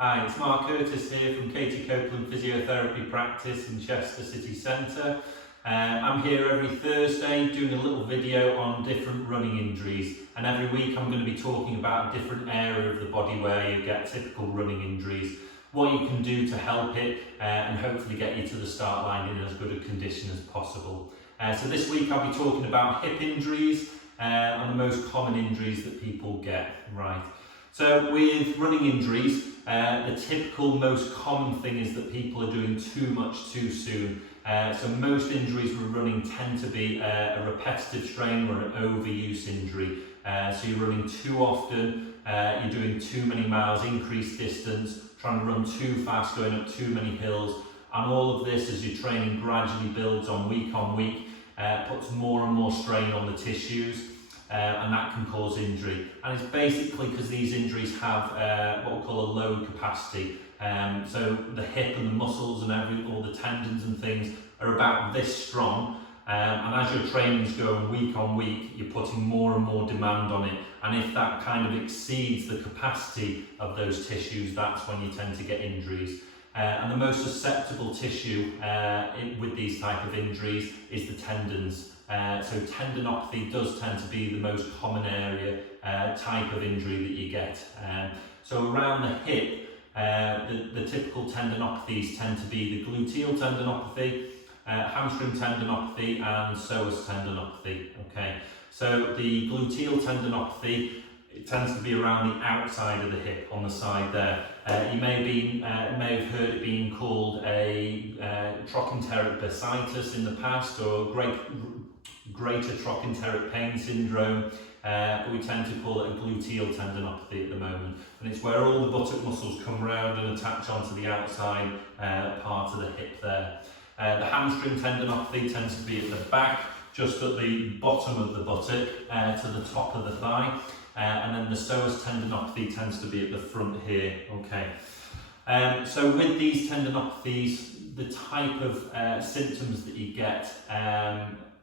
Hi, it's Mark Curtis here from Copeland Physiotherapy practice in Chester City Centre. I'm here every Thursday doing a little video on different running injuries, and every week I'm going to be talking about a different area of the body where you get typical running injuries, what you can do to help it and hopefully get you to the start line in as good a condition as possible. So this week I'll be talking about hip injuries and the most common injuries that people get. Right. So with running injuries, the typical most common thing is that people are doing too much too soon. So most injuries with running tend to be a repetitive strain or an overuse injury. So you're running too often, you're doing too many miles, increased distance, trying to run too fast, going up too many hills, and all of this as your training gradually builds on week, puts more and more strain on the tissues. And that can cause injury, and it's basically because these injuries have what we call a load capacity. So the hip and the muscles and all the tendons and things are about this strong, and as your training's going week on week, you're putting more and more demand on it, and if that kind of exceeds the capacity of those tissues, that's when you tend to get injuries. And the most susceptible tissue with these type of injuries is the tendons. So tendinopathy does tend to be the most common area type of injury that you get. So around the hip, the typical tendinopathies tend to be the gluteal tendinopathy, hamstring tendinopathy and psoas tendinopathy. Okay, so the gluteal tendinopathy, it tends to be around the outside of the hip on the side there. You may have heard it being called a trochanteric bursitis in the past, or greater trochanteric pain syndrome, but we tend to call it a gluteal tendinopathy at the moment, and it's where all the buttock muscles come round and attach onto the outside part of the hip there. The hamstring tendinopathy tends to be at the back, just at the bottom of the buttock to the top of the thigh, and then the psoas tendinopathy tends to be at the front here. Okay. So with these tendinopathies, the type of symptoms that you get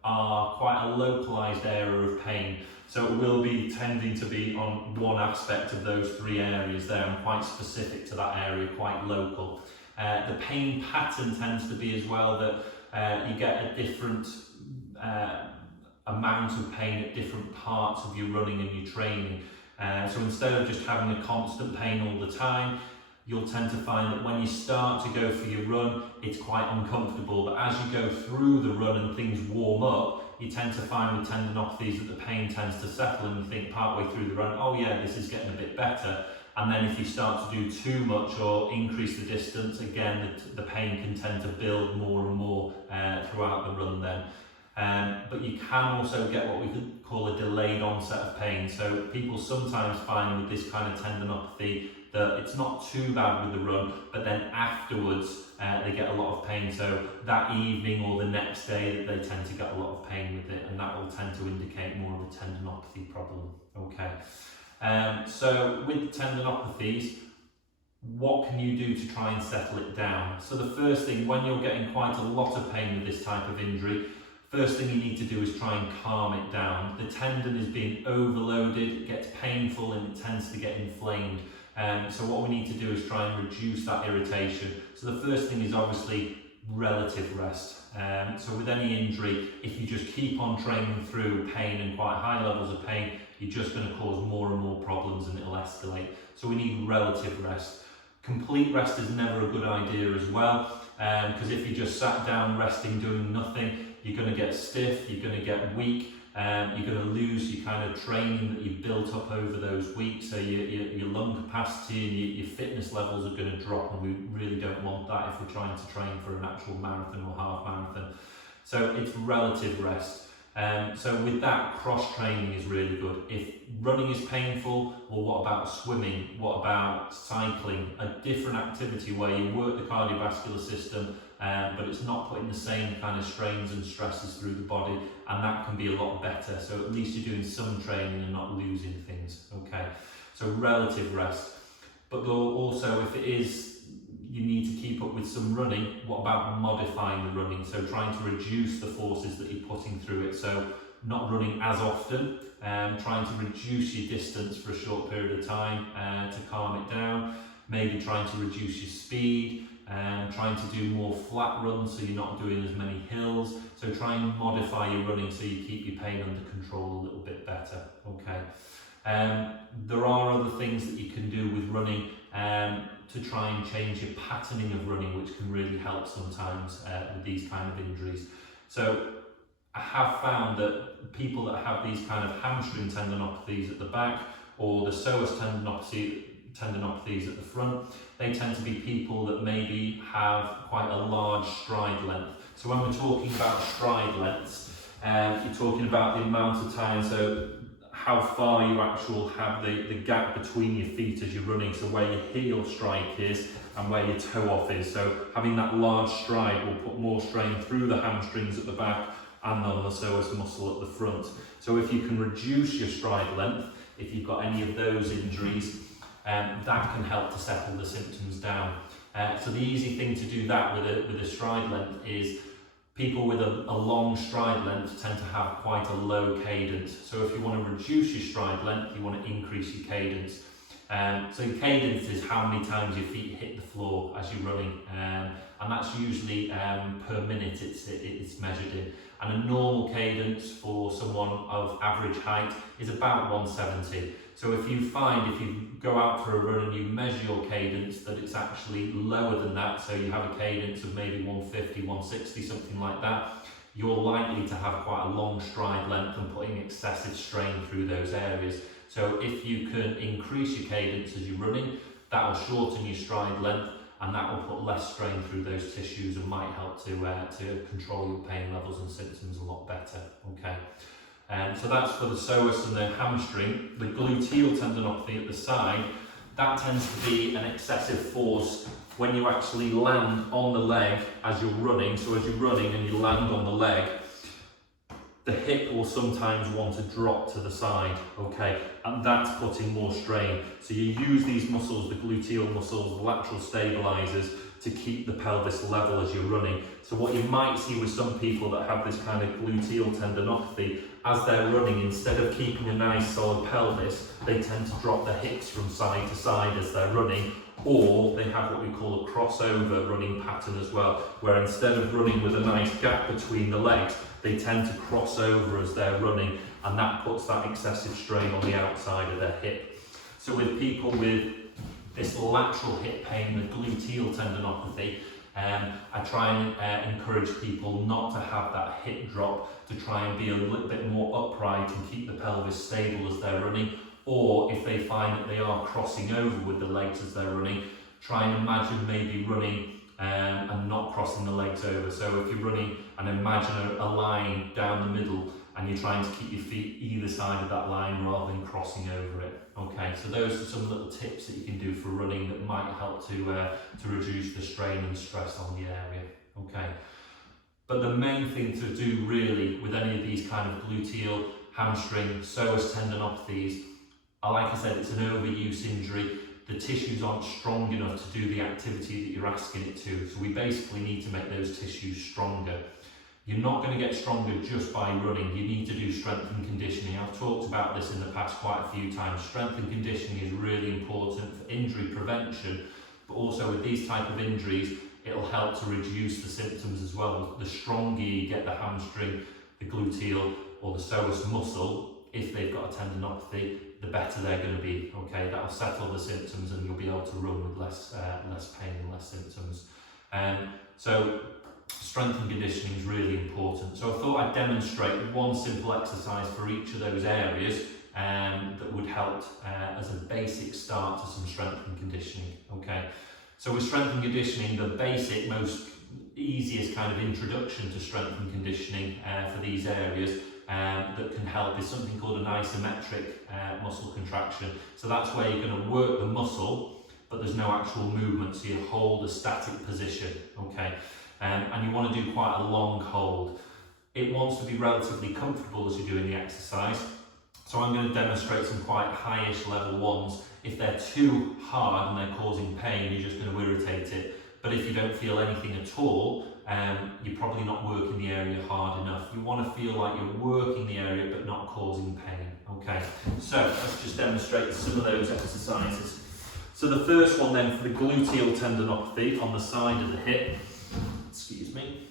are quite a localized area of pain. So it will be tending to be on one aspect of those three areas there, and quite specific to that area, quite local. The pain pattern tends to be as well that you get a different amount of pain at different parts of your running and your training. So instead of just having a constant pain all the time, you'll tend to find that when you start to go for your run, it's quite uncomfortable, but as you go through the run and things warm up, you tend to find with tendinopathies that the pain tends to settle, and you think partway through the run, oh yeah, this is getting a bit better. And then if you start to do too much or increase the distance, again, the pain can tend to build more and more throughout the run then. But you can also get what we could call a delayed onset of pain. So people sometimes find with this kind of tendinopathy that it's not too bad with the run, but then afterwards they get a lot of pain. So that evening or the next day they tend to get a lot of pain with it, and that will tend to indicate more of a tendinopathy problem. Okay. So with tendinopathies, what can you do to try and settle it down? So the first thing, when you're getting quite a lot of pain with this type of injury, first thing you need to do is try and calm it down. The tendon is being overloaded, it gets painful, and it tends to get inflamed. So what we need to do is try and reduce that irritation. So the first thing is obviously relative rest. So with any injury, if you just keep on training through pain and quite high levels of pain, you're just going to cause more and more problems and it'll escalate. So we need relative rest. Complete rest is never a good idea as well, because if you just sat down resting doing nothing, you're going to get stiff, you're going to get weak, you're going to lose your kind of training that you've built up over those weeks, so your lung capacity and your fitness levels are going to drop, and we really don't want that if we're trying to train for an actual marathon or half marathon. So it's relative rest. So with that, cross training is really good. If running is painful, well, what about swimming? What about cycling? A different activity where you work the cardiovascular system, but it's not putting the same kind of strains and stresses through the body, and that can be a lot better. So at least you're doing some training and not losing things. Okay, so relative rest. But also, if it is you need to keep up with some running, what about modifying the running? So trying to reduce the forces that you're putting through it. So not running as often, trying to reduce your distance for a short period of time to calm it down. maybe trying to reduce your speed, trying to do more flat runs so you're not doing as many hills. So try and modify your running so you keep your pain under control a little bit better. Okay. There are other things that you can do with running to try and change your patterning of running, which can really help sometimes with these kind of injuries. So I have found that people that have these kind of hamstring tendinopathies at the back, or the psoas tendinopathies at the front, they tend to be people that maybe have quite a large stride length. So when we're talking about stride lengths, you're talking about the amount of time, so how far you actually have the gap between your feet as you're running, so where your heel strike is and where your toe off is. So having that large stride will put more strain through the hamstrings at the back and on the psoas muscle at the front. So if you can reduce your stride length, if you've got any of those injuries, that can help to settle the symptoms down. So the easy thing to do that with a stride length is people with a long stride length tend to have quite a low cadence. So if you want to reduce your stride length, you want to increase your cadence. So your cadence is how many times your feet hit the floor as you're running, and that's usually per minute it's measured in. And a normal cadence for someone of average height is about 170. So if you go out for a run and you measure your cadence that it's actually lower than that, so you have a cadence of maybe 150, 160, something like that, you're likely to have quite a long stride length and putting excessive strain through those areas. So if you can increase your cadence as you're running, that will shorten your stride length, and that will put less strain through those tissues and might help to control your pain levels and symptoms a lot better. Okay. So that's for the psoas and the hamstring. The gluteal tendinopathy at the side, that tends to be an excessive force when you actually land on the leg as you're running. So as you're running and you land on the leg, the hip will sometimes want to drop to the side, okay, and that's putting more strain. So you use these muscles, the gluteal muscles, the lateral stabilizers, to keep the pelvis level as you're running. So what you might see with some people that have this kind of gluteal tendinopathy, as they're running, instead of keeping a nice solid pelvis, they tend to drop their hips from side to side as they're running, or they have what we call a crossover running pattern as well, where instead of running with a nice gap between the legs, they tend to cross over as they're running, and that puts that excessive strain on the outside of their hip. So with people with this lateral hip pain, the gluteal tendinopathy, I try and encourage people not to have that hip drop, to try and be a little bit more upright and keep the pelvis stable as they're running. Or if they find that they are crossing over with the legs as they're running, try and imagine maybe running and not crossing the legs over. So if you're running and imagine a line down the middle, and you're trying to keep your feet either side of that line rather than crossing over it. Okay, so those are some little tips that you can do for running that might help to reduce the strain and stress on the area. Okay, but the main thing to do really with any of these kind of gluteal, hamstring, psoas tendinopathies, like I said, it's an overuse injury. The tissues aren't strong enough to do the activity that you're asking it to, so we basically need to make those tissues stronger. You're not going to get stronger just by running. You need to do strength and conditioning. I've talked about this in the past quite a few times. Strength and conditioning is really important for injury prevention, but also with these type of injuries, it'll help to reduce the symptoms as well. The stronger you get the hamstring, the gluteal or the psoas muscle, if they've got a tendinopathy, the better they're going to be. Okay, that'll settle the symptoms and you'll be able to run with less pain and less symptoms. So strength and conditioning is really important. So I thought I'd demonstrate one simple exercise for each of those areas that would help as a basic start to some strength and conditioning. Okay, so with strength and conditioning, the basic, most easiest kind of introduction to strength and conditioning for these areas that can help is something called an isometric muscle contraction. So that's where you're going to work the muscle, but there's no actual movement, so you hold a static position. Okay. And you want to do quite a long hold. It wants to be relatively comfortable as you're doing the exercise. So I'm going to demonstrate some quite high-ish level ones. If they're too hard and they're causing pain, you're just going to irritate it. But if you don't feel anything at all, you're probably not working the area hard enough. You want to feel like you're working the area but not causing pain. Okay, so let's just demonstrate some of those exercises. So the first one then for the gluteal tendinopathy on the side of the hip, excuse me,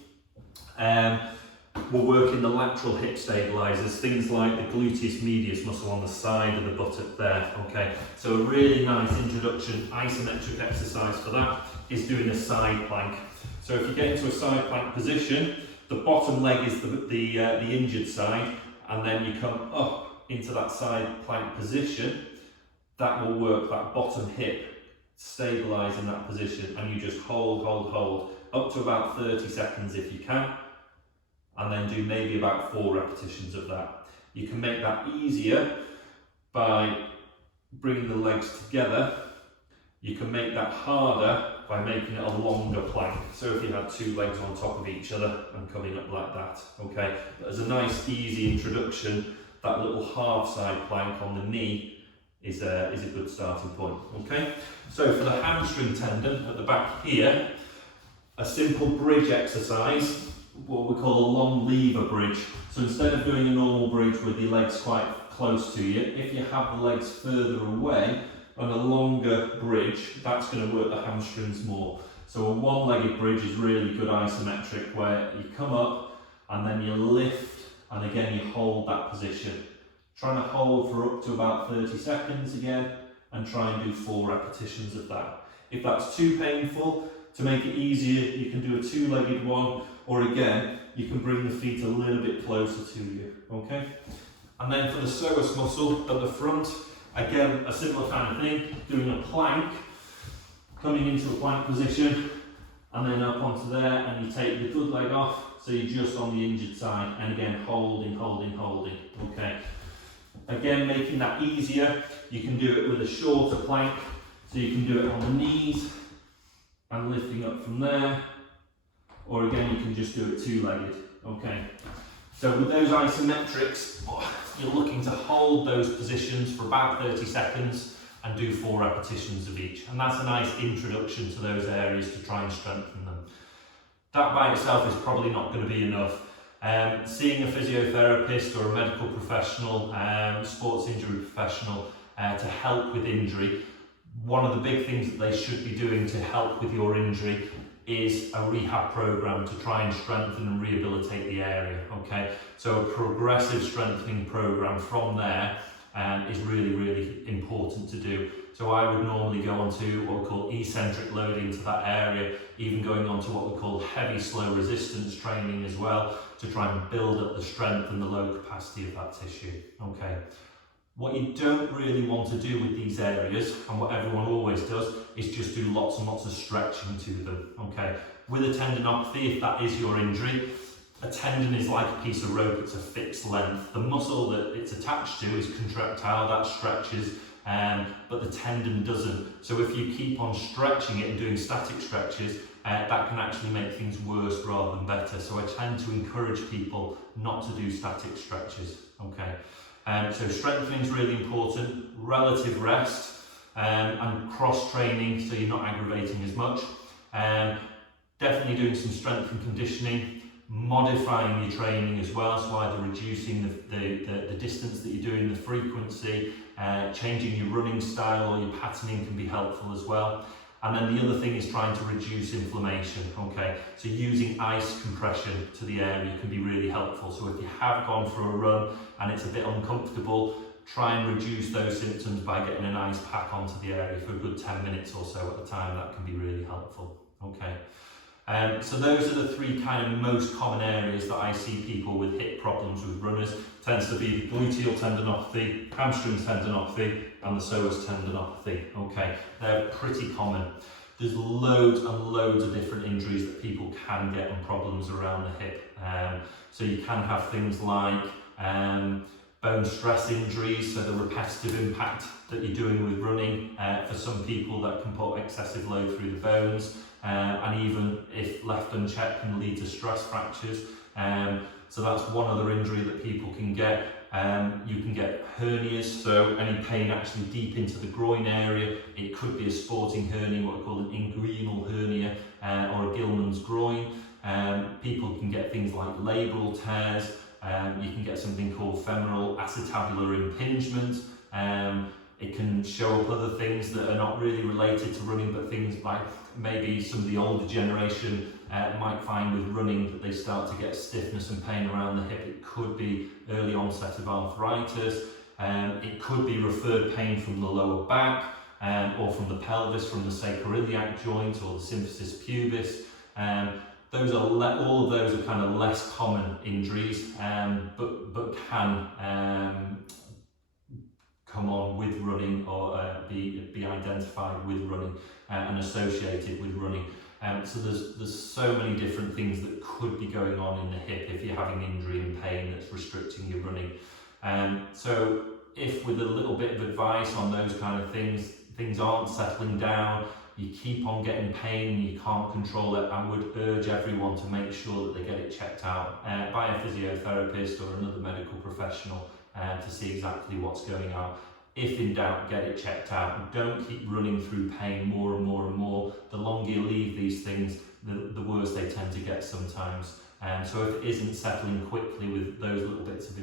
we're working the lateral hip stabilizers, things like the gluteus medius muscle on the side of the buttock there, okay? So a really nice introduction, isometric exercise for that is doing a side plank. So if you get into a side plank position, the bottom leg is the injured side, and then you come up into that side plank position. That will work that bottom hip, stabilise in that position, and you just hold up to about 30 seconds if you can, and then do maybe about 4 repetitions of that. You can make that easier by bringing the legs together. You can make that harder by making it a longer plank. So if you had 2 legs on top of each other and coming up like that, okay? But as a nice easy introduction, that little half side plank on the knee is a good starting point, okay? So for the hamstring tendon at the back here, a simple bridge exercise, what we call a long lever bridge. So instead of doing a normal bridge with your legs quite close to you, if you have the legs further away on a longer bridge, that's going to work the hamstrings more. So a one-legged bridge is really good isometric, where you come up and then you lift, and again you hold that position. Trying to hold for up to about 30 seconds again, and try and do 4 repetitions of that. If that's too painful, to make it easier, you can do a 2-legged one, or again, you can bring the feet a little bit closer to you, okay? And then for the psoas muscle at the front, again, a similar kind of thing, doing a plank, coming into a plank position, and then up onto there, and you take the good leg off, so you're just on the injured side, and again, holding, okay? Again, making that easier, you can do it with a shorter plank, so you can do it on the knees and lifting up from there, or again, you can just do it 2-legged, okay? So with those isometrics, you're looking to hold those positions for about 30 seconds and do 4 repetitions of each, and that's a nice introduction to those areas to try and strengthen them. That by itself is probably not going to be enough. Seeing a physiotherapist or a medical professional, sports injury professional to help with injury, one of the big things that they should be doing to help with your injury is a rehab program to try and strengthen and rehabilitate the area, okay? So a progressive strengthening program from there is really important to do. So I would normally go on to what we call eccentric loading to that area, even going on to what we call heavy slow resistance training as well, to try and build up the strength and the load capacity of that tissue, okay? What you don't really want to do with these areas, and what everyone always does, is just do lots and lots of stretching to them, okay? With a tendinopathy, if that is your injury, a tendon is like a piece of rope, it's a fixed length. The muscle that it's attached to is contractile, that stretches, but the tendon doesn't. So if you keep on stretching it and doing static stretches, that can actually make things worse rather than better. So I tend to encourage people not to do static stretches, okay? So strengthening is really important, relative rest, and cross-training so you're not aggravating as much. Definitely doing some strength and conditioning, modifying your training as well, so either reducing the distance that you're doing, the frequency, changing your running style or your patterning can be helpful as well. And then the other thing is trying to reduce inflammation, okay? So using ice compression to the area can be really helpful. So if you have gone for a run and it's a bit uncomfortable, try and reduce those symptoms by getting an ice pack onto the area for a good 10 minutes or so at a time. That can be really helpful, okay? So those are the 3 kind of most common areas that I see people with hip problems with runners. Tends to be the gluteal tendinopathy, hamstring tendinopathy, and the psoas tendinopathy. Okay, they're pretty common. There's loads and loads of different injuries that people can get and problems around the hip. So you can have things like bone stress injuries, so the repetitive impact that you're doing with running. For some people that can put excessive load through the bones, and even if left unchecked can lead to stress fractures. So that's one other injury that people can get. You can get hernias, so any pain actually deep into the groin area. It could be a sporting hernia, what we call an inguinal hernia, or a Gilman's groin. People can get things like labral tears. You can get something called femoral acetabular impingement. It can show up other things that are not really related to running, but things like maybe some of the older generation might find with running that they start to get stiffness and pain around the hip. It could be early onset of arthritis. It could be referred pain from the lower back or from the pelvis, from the sacroiliac joint or the symphysis pubis. All of those are kind of less common injuries, but can come on with running or be identified with running and associated with running. So there's so many different things that could be going on in the hip if you're having injury and pain that's restricting your running. So if with a little bit of advice on those kind of things aren't settling down, you keep on getting pain, you can't control it, I would urge everyone to make sure that they get it checked out by a physiotherapist or another medical professional to see exactly what's going on. If in doubt, get it checked out. Don't keep running through pain more and more and more. The longer you leave these things, the worse they tend to get sometimes. So if it isn't settling quickly with those little bits of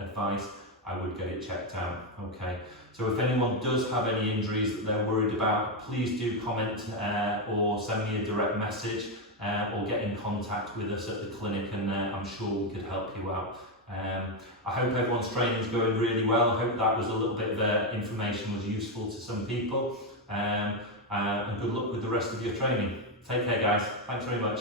advice, I would get it checked out. Okay. So if anyone does have any injuries that they're worried about, please do comment or send me a direct message or get in contact with us at the clinic, and I'm sure we could help you out. I hope everyone's training is going really well. I hope that was a little bit of information was useful to some people, and good luck with the rest of your training. Take care, guys. Thanks very much.